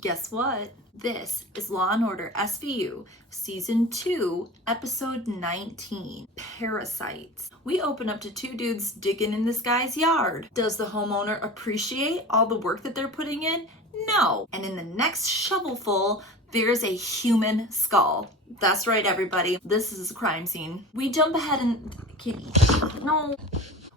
Guess what? This is Law & Order SVU, Season 2, Episode 19, Parasites. We open up to two dudes digging in this guy's yard. Does the homeowner appreciate all the work that they're putting in? No. And in the next shovelful, there's a human skull. That's right, everybody. This is a crime scene. We jump ahead and... Kitty. No.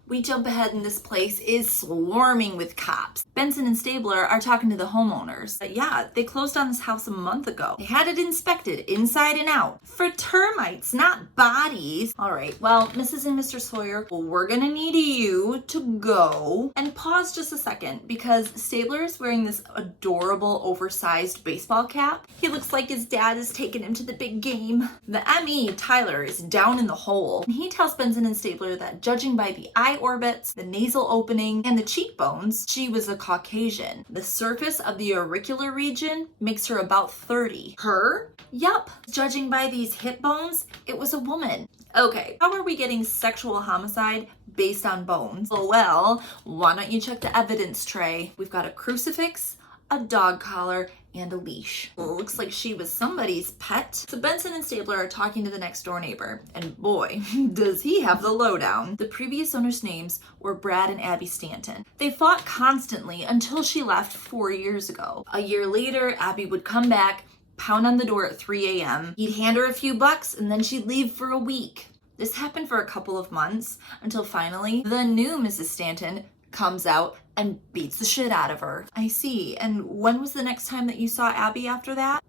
We jump ahead and this place is swarming with cops. Benson and Stabler are talking to the homeowners. But yeah, they closed on this house a month ago. They had it inspected inside and out for termites, not bodies. All right, well, Mrs. and Mr. Sawyer, we're gonna need you to go and pause just a second because Stabler is wearing this adorable oversized baseball cap. He looks like his dad is taking him to the big game. The ME, Tyler, is down in the hole. And he tells Benson and Stabler that judging by the eye orbits, the nasal opening, and the cheekbones, she was a Caucasian. The surface of the auricular region makes her about 30. Her? Yup. Judging by these hip bones, it was a woman. Okay, how are we getting sexual homicide based on bones? Well, why don't you check the evidence tray? We've got a crucifix, a dog collar, and a leash. Well, looks like she was somebody's pet. So Benson and Stabler are talking to the next door neighbor, and boy, does he have the lowdown. The previous owner's names were Brad and Abby Stanton. They fought constantly until she left 4 years ago. A year later, Abby would come back, pound on the door at 3 a.m. He'd hand her a few bucks, and then she'd leave for a week. This happened for a couple of months until finally the new Mrs. Stanton comes out and beats the shit out of her. I see. And when was the next time that you saw Abby after that?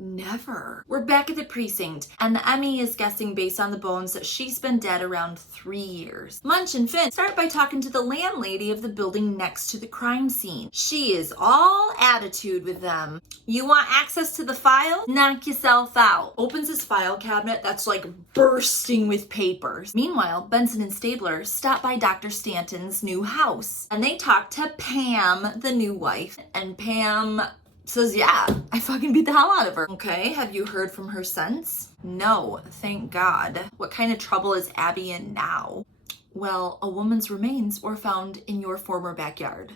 Never. We're back at the precinct, and the ME is guessing based on the bones that she's been dead around 3 years. Munch and Finn start by talking to the landlady of the building next to the crime scene. She is all attitude with them. You want access to the file? Knock yourself out. Opens his file cabinet that's like bursting with papers. Meanwhile, Benson and Stabler stop by Dr. Stanton's new house, and they talk to Pam, the new wife, and Pam says, yeah, I fucking beat the hell out of her. Okay, have you heard from her since? No, thank God. What kind of trouble is Abby in now? Well, a woman's remains were found in your former backyard.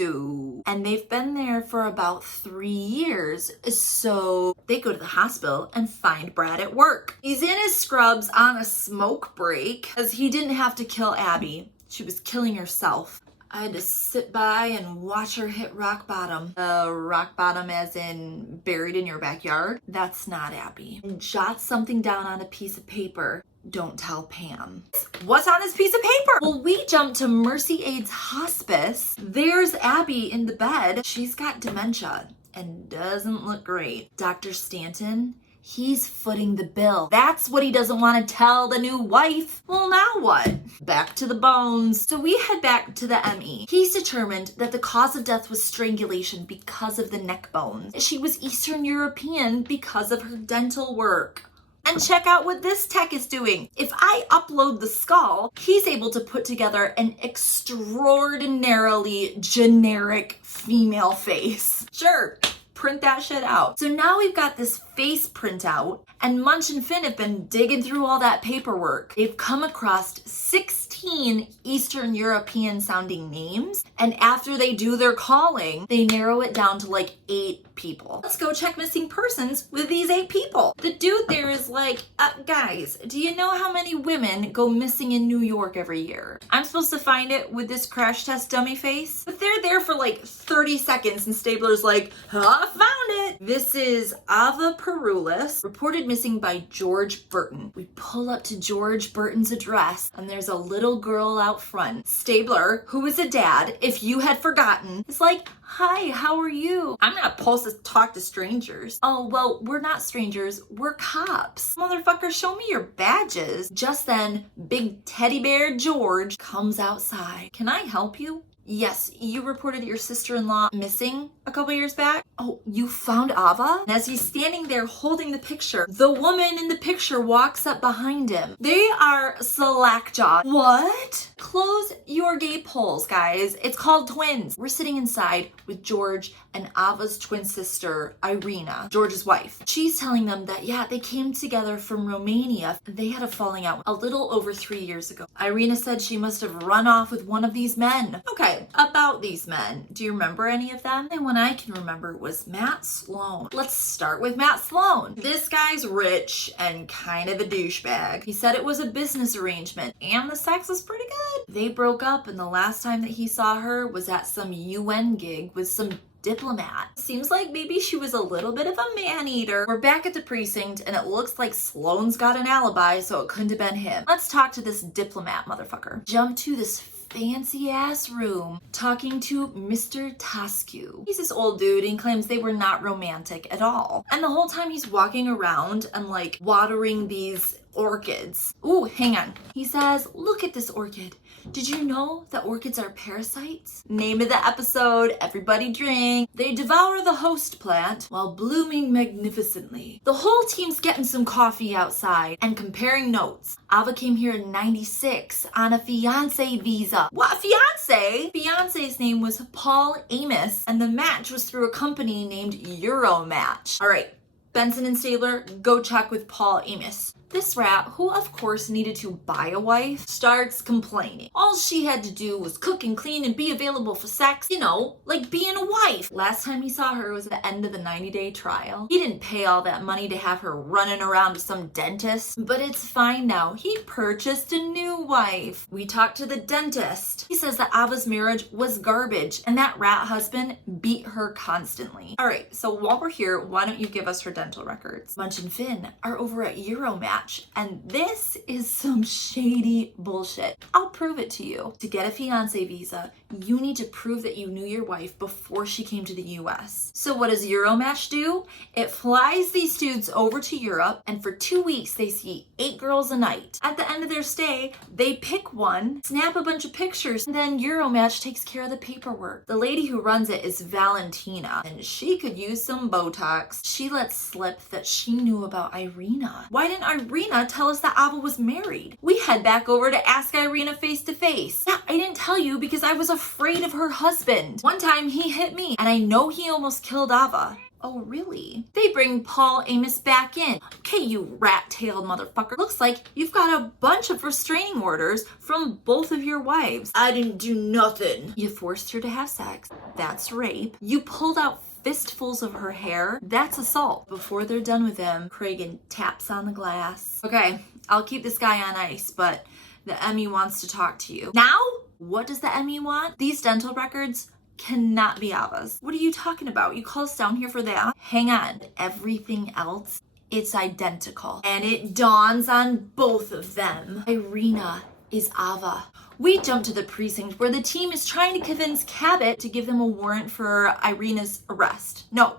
And they've been there for about 3 years. So they go to the hospital and find Brad at work. He's in his scrubs on a smoke break because he didn't have to kill Abby. She was killing herself. I had to sit by and watch her hit rock bottom. Rock bottom as in buried in your backyard? That's not Abby. Jot something down on a piece of paper. Don't tell Pam. What's on this piece of paper? Well, we jump to Mercy Aid's hospice. There's Abby in the bed. She's got dementia and doesn't look great. Dr. Stanton, he's footing the bill. That's what he doesn't want to tell the new wife. Well, now what? Back to the bones. So we head back to the ME. He's determined that the cause of death was strangulation because of the neck bones. She was Eastern European because of her dental work. And check out what this tech is doing. If I upload the skull, he's able to put together an extraordinarily generic female face. Sure. Print that shit out. So now we've got this face printout, and Munch and Finn have been digging through all that paperwork. They've come across 16 Eastern European sounding names, and after they do their calling, they narrow it down to like 8 people. Let's go check missing persons with these 8 people. The dude there is like, guys, do you know how many women go missing in New York every year? I'm supposed to find it with this crash test dummy face? But they're there for like 30 seconds and Stabler's like, I found it. This is Ava Perulis, reported missing by George Burton. We pull up to George Burton's address and there's a little girl out front. Stabler, who is a dad, if you had forgotten, is like, hi, how are you? I'm not supposed to talk to strangers. Oh, well, we're not strangers. We're cops. Motherfucker, show me your badges. Just then, big teddy bear George comes outside. Can I help you? Yes, you reported your sister-in-law missing a couple years back. Oh, you found Ava? And as he's standing there holding the picture, the woman in the picture walks up behind him. They are slack-jawed. What? Close your gape holes, guys. It's called twins. We're sitting inside with George and Ava's twin sister, Irina, George's wife. She's telling them that, yeah, they came together from Romania. They had a falling out a little over 3 years ago. Irina said she must have run off with one of these men. Okay, Okay, about these men. Do you remember any of them? The one I can remember was Matt Sloan. Let's start with Matt Sloan. This guy's rich and kind of a douchebag. He said it was a business arrangement and the sex was pretty good. They broke up and the last time that he saw her was at some UN gig with some diplomat. Seems like maybe she was a little bit of a man-eater. We're back at the precinct and it looks like Sloan's got an alibi, so it couldn't have been him. Let's talk to this diplomat motherfucker. Jump to this fancy ass room talking to Mr. Tasku. He's this old dude and claims they were not romantic at all. And the whole time he's walking around and like watering these orchids. Ooh, hang on. He says, look at this orchid. Did you know that orchids are parasites? Name of the episode, everybody drink. They devour the host plant while blooming magnificently. The whole team's getting some coffee outside and comparing notes. Ava came here in 96 on a fiance visa. What, fiance? Fiance's name was Paul Amos and the match was through a company named Euromatch. All right, Benson and Stabler, go check with Paul Amos. This rat, who of course needed to buy a wife, starts complaining. All she had to do was cook and clean and be available for sex, you know, like being a wife. Last time he saw her was at the end of the 90-day trial. He didn't pay all that money to have her running around to some dentist, but it's fine now. He purchased a new wife. We talked to the dentist. He says that Ava's marriage was garbage and that rat husband beat her constantly. All right, so while we're here, why don't you give us her dental records? Munch and Finn are over at Euromatch. And this is some shady bullshit. I'll prove it to you. To get a fiance visa, you need to prove that you knew your wife before she came to the US. So what does Euromatch do? It flies these dudes over to Europe, and for 2 weeks they see 8 girls a night. At the end of their stay, they pick one, snap a bunch of pictures, and then Euromatch takes care of the paperwork. The lady who runs it is Valentina, and she could use some Botox. She lets slip that she knew about Irina. Why didn't Irina tell us that Ava was married? We head back over to ask Irina face to face. Yeah, I didn't tell you because I was afraid of her husband. One time he hit me and I know he almost killed Ava. Oh, really? They bring Paul Amos back in. Okay, you rat-tailed motherfucker. Looks like you've got a bunch of restraining orders from both of your wives. I didn't do nothing. You forced her to have sex. That's rape. You pulled out fistfuls of her hair. That's assault. Before they're done with him, Cragen taps on the glass. Okay, I'll keep this guy on ice, but the Emmy wants to talk to you. Now? What does the Emmy want? These dental records cannot be Ava's. What are you talking about? You call us down here for that? Hang on. Everything else, it's identical. And it dawns on both of them. Irina is Ava. We jump to the precinct where the team is trying to convince Cabot to give them a warrant for Irina's arrest. No,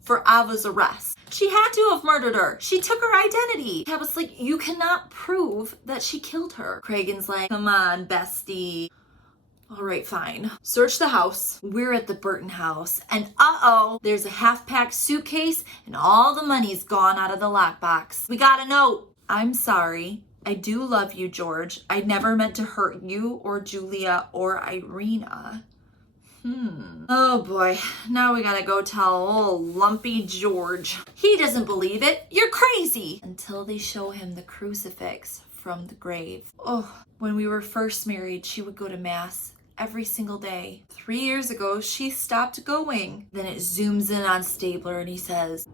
for Ava's arrest. She had to have murdered her. She took her identity. Cabot's like, you cannot prove that she killed her. Cragen's like, come on, bestie. All right, fine. Search the house. We're at the Burton house, and uh-oh, there's a half-packed suitcase, and all the money's gone out of the lockbox. We got a note. I'm sorry. I do love you, George. I never meant to hurt you or Julia or Irina. Oh boy, now we gotta go tell old lumpy George. He doesn't believe it. You're crazy. Until they show him the crucifix from the grave. Oh, when we were first married, she would go to mass every single day. 3 years ago, she stopped going. Then it zooms in on Stabler and he says,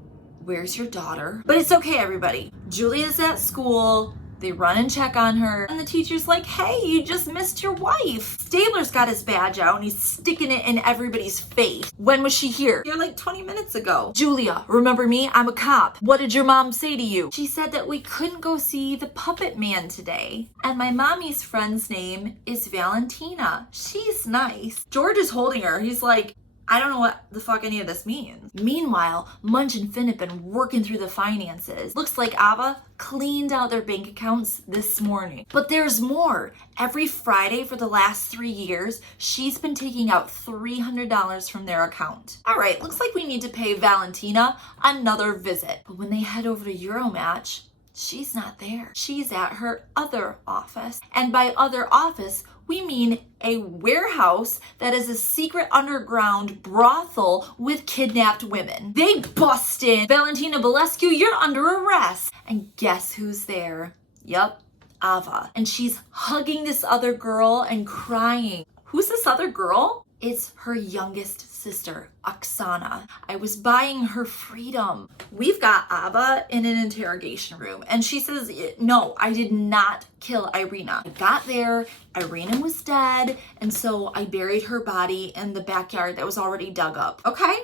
where's your daughter? But it's okay, everybody. Julia's at school. They run and check on her, and the teacher's like, hey, you just missed your wife. Stabler's got his badge out, and he's sticking it in everybody's face. When was she here? Here like 20 minutes ago. Julia, remember me? I'm a cop. What did your mom say to you? She said that we couldn't go see the puppet man today. And my mommy's friend's name is Valentina. She's nice. George is holding her. He's like, I don't know what the fuck any of this means. Meanwhile, Munch and Finn have been working through the finances. Looks like Ava cleaned out their bank accounts this morning. But there's more. Every Friday for the last 3 years, she's been taking out $300 from their account. All right, looks like we need to pay Valentina another visit. But when they head over to Euromatch, she's not there. She's at her other office. And by other office, we mean a warehouse that is a secret underground brothel with kidnapped women. They bust in. Valentina Valescu, you're under arrest. And guess who's there? Yup, Ava. And she's hugging this other girl and crying. Who's this other girl? It's her youngest sister, Oksana. I was buying her freedom. We've got Ava in an interrogation room, and she says, no, I did not kill Irina. I got there, Irina was dead, and so I buried her body in the backyard that was already dug up. Okay,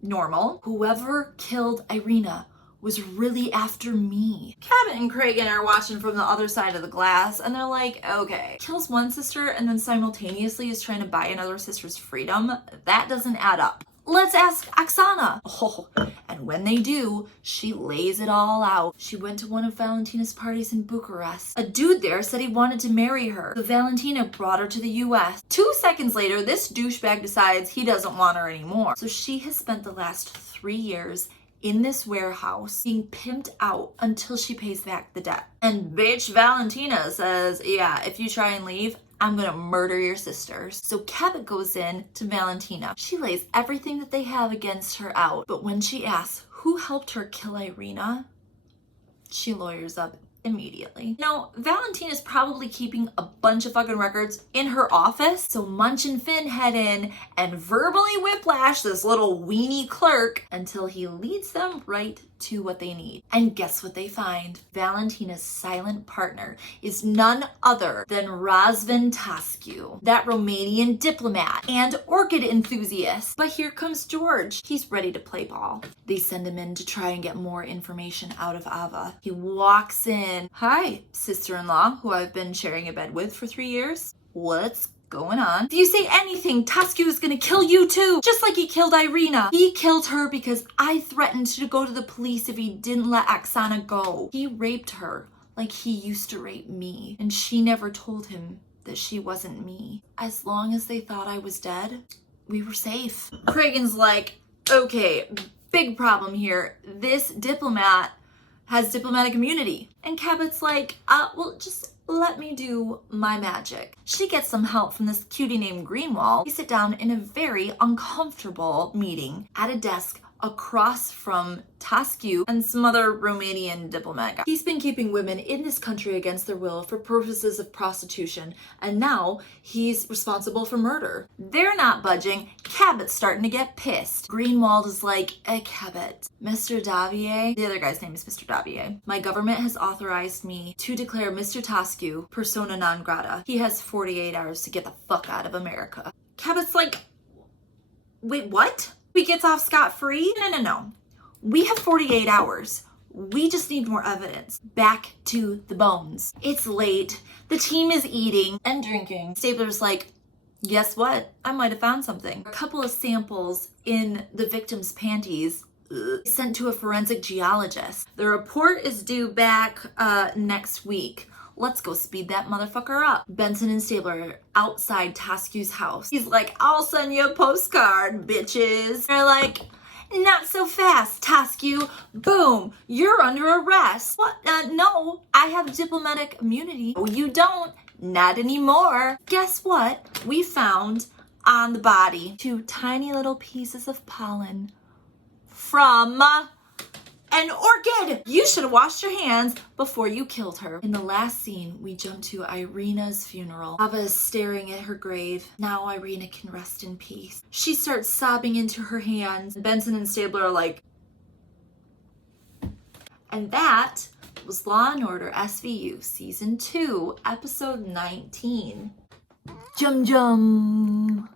normal. Whoever killed Irina was really after me. Cabot and Cragen are watching from the other side of the glass, and they're like, okay, kills one sister and then simultaneously is trying to buy another sister's freedom? That doesn't add up. Let's ask Oksana. Oh, and when they do, she lays it all out. She went to one of Valentina's parties in Bucharest. A dude there said he wanted to marry her, so Valentina brought her to the US. 2 seconds later, this douchebag decides he doesn't want her anymore. So she has spent the last 3 years in this warehouse being pimped out until she pays back the debt. And bitch Valentina says, yeah, if you try and leave, I'm gonna murder your sisters. So Cabot goes in to Valentina. She lays everything that they have against her out. But when she asks who helped her kill Irina, she lawyers up immediately. Now, Valentina's probably keeping a bunch of fucking records in her office, so Munch and Finn head in and verbally whiplash this little weenie clerk until he leads them right to what they need. And guess what they find? Valentina's silent partner is none other than Razvan Tascu, that Romanian diplomat and orchid enthusiast. But here comes George. He's ready to play ball. They send him in to try and get more information out of Ava. He walks in. Hi, sister-in-law, who I've been sharing a bed with for 3 years. What's going on? If you say anything, Tascu is gonna kill you too, just like he killed Irina. He killed her because I threatened to go to the police if he didn't let Oksana go. He raped her like he used to rape me, and she never told him that she wasn't me. As long as they thought I was dead, we were safe. Cragen's like, okay, big problem here. This diplomat has diplomatic immunity. And Cabot's like, well, just let me do my magic. She gets some help from this cutie named Greenwald. We sit down in a very uncomfortable meeting at a desk across from Tascu and some other Romanian diplomat guy. He's been keeping women in this country against their will for purposes of prostitution, and now he's responsible for murder. They're not budging. Cabot's starting to get pissed. Greenwald is like, hey, Cabot, Mr. Davier, the other guy's name is Mr. Davier, my government has authorized me to declare Mr. Tascu persona non grata. He has 48 hours to get the fuck out of America. Cabot's like, wait, what? He gets off scot-free? No. We have 48 hours. We just need more evidence. Back to the bones. It's late. The team is eating and drinking. Stabler's like, guess what? I might have found something. A couple of samples in the victim's panties sent to a forensic geologist. The report is due back next week. Let's go speed that motherfucker up. Benson and Stabler are outside Tascu's house. He's like, I'll send you a postcard, bitches. They're like, not so fast, Tascu. Boom, you're under arrest. What? No, I have diplomatic immunity. Oh, you don't. Not anymore. Guess what? We found on the body 2 tiny little pieces of pollen from an orchid! You should have washed your hands before you killed her. In the last scene, we jump to Irina's funeral. Ava is staring at her grave. Now Irina can rest in peace. She starts sobbing into her hands. Benson and Stabler are like... And that was Law & Order SVU Season 2, Episode 19. Jum jum!